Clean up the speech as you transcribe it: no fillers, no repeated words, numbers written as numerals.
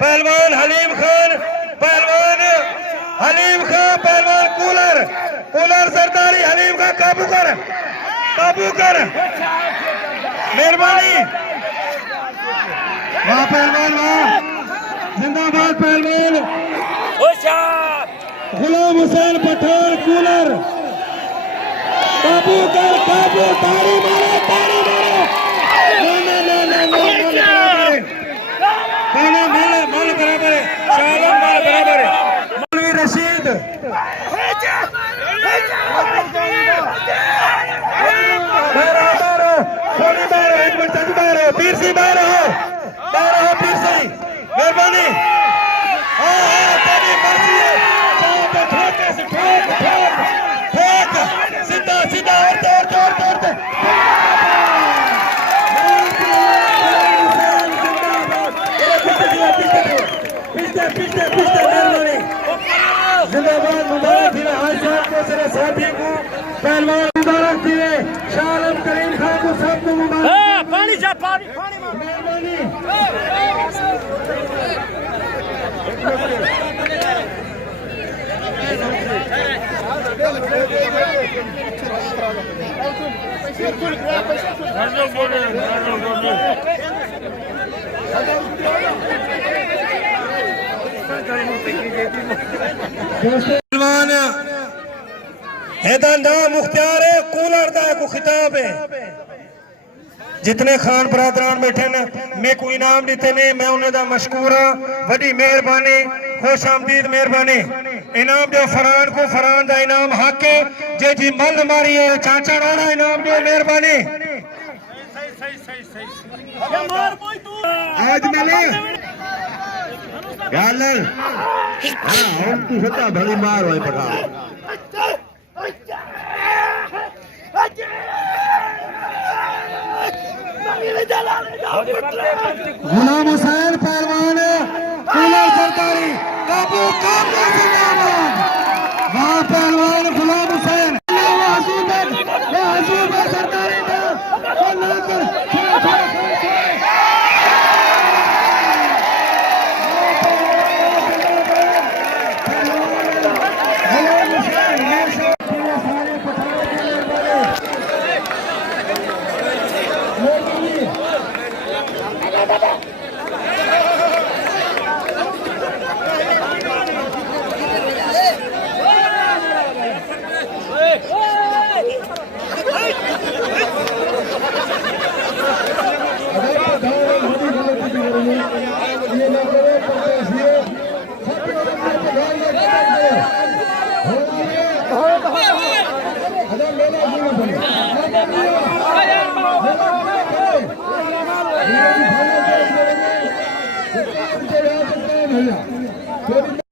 पहलवान हलीम खान, पहलवान हलीम खान, पहलवान कूलर, कूलर सरदारी हलीम खान काबू कर, काबू कर, मेहरबानी। वाह पहलवान वाह, जिंदाबाद पहलवान। गुलाम हुसैन पठान कूलर, काबू कर, काबू, ताड़ी मारो, ताड़ी मारो। माल बराबर है, शालम माल बराबर है। मौलवी रशीद, एक मिनट तक बाहर पीर सी बाहर हो पीर सी, मेहरबानी। हाँ हाँ तेरी मर्जी है, चाहो तो ठोक ऐसे, ठोक ठोक ठोक, सीधा सीधा औरते औरते औरते पिछते पिछते पिछते मेहरबानी। जिंदाबाद मुबारक दिए हाल साहब को, सारे साथियों को पहलवान मुबारक दिए, शालम करीम खान को सबको मुबारक। पानी जा, पानी पानी मेहरबानी। पहलवान हैदर नाम मुख्तियार है, कूलर दा को खिताब है। जितने खान बरादरान बैठे ने मैं कोई इनाम दिते ने, मैं उन्हें दा मशकूर हाँ, बड़ी मेहरबानी, खुश आमदीद मेहरबानी। इनाम दो फरान को, फरान दा इनाम हक है, जे जी मल मारी है चाचा राणा इनाम दो, मेहरबानी। आज मिले यार हाँ हम तू सता भली मार होए पठा। गुलाम हुसैन पहलवान कूलर सरकारी, काबू काबू जिंदाबाद। वहाँ पहलवान गुलाम हुसैन सरकारी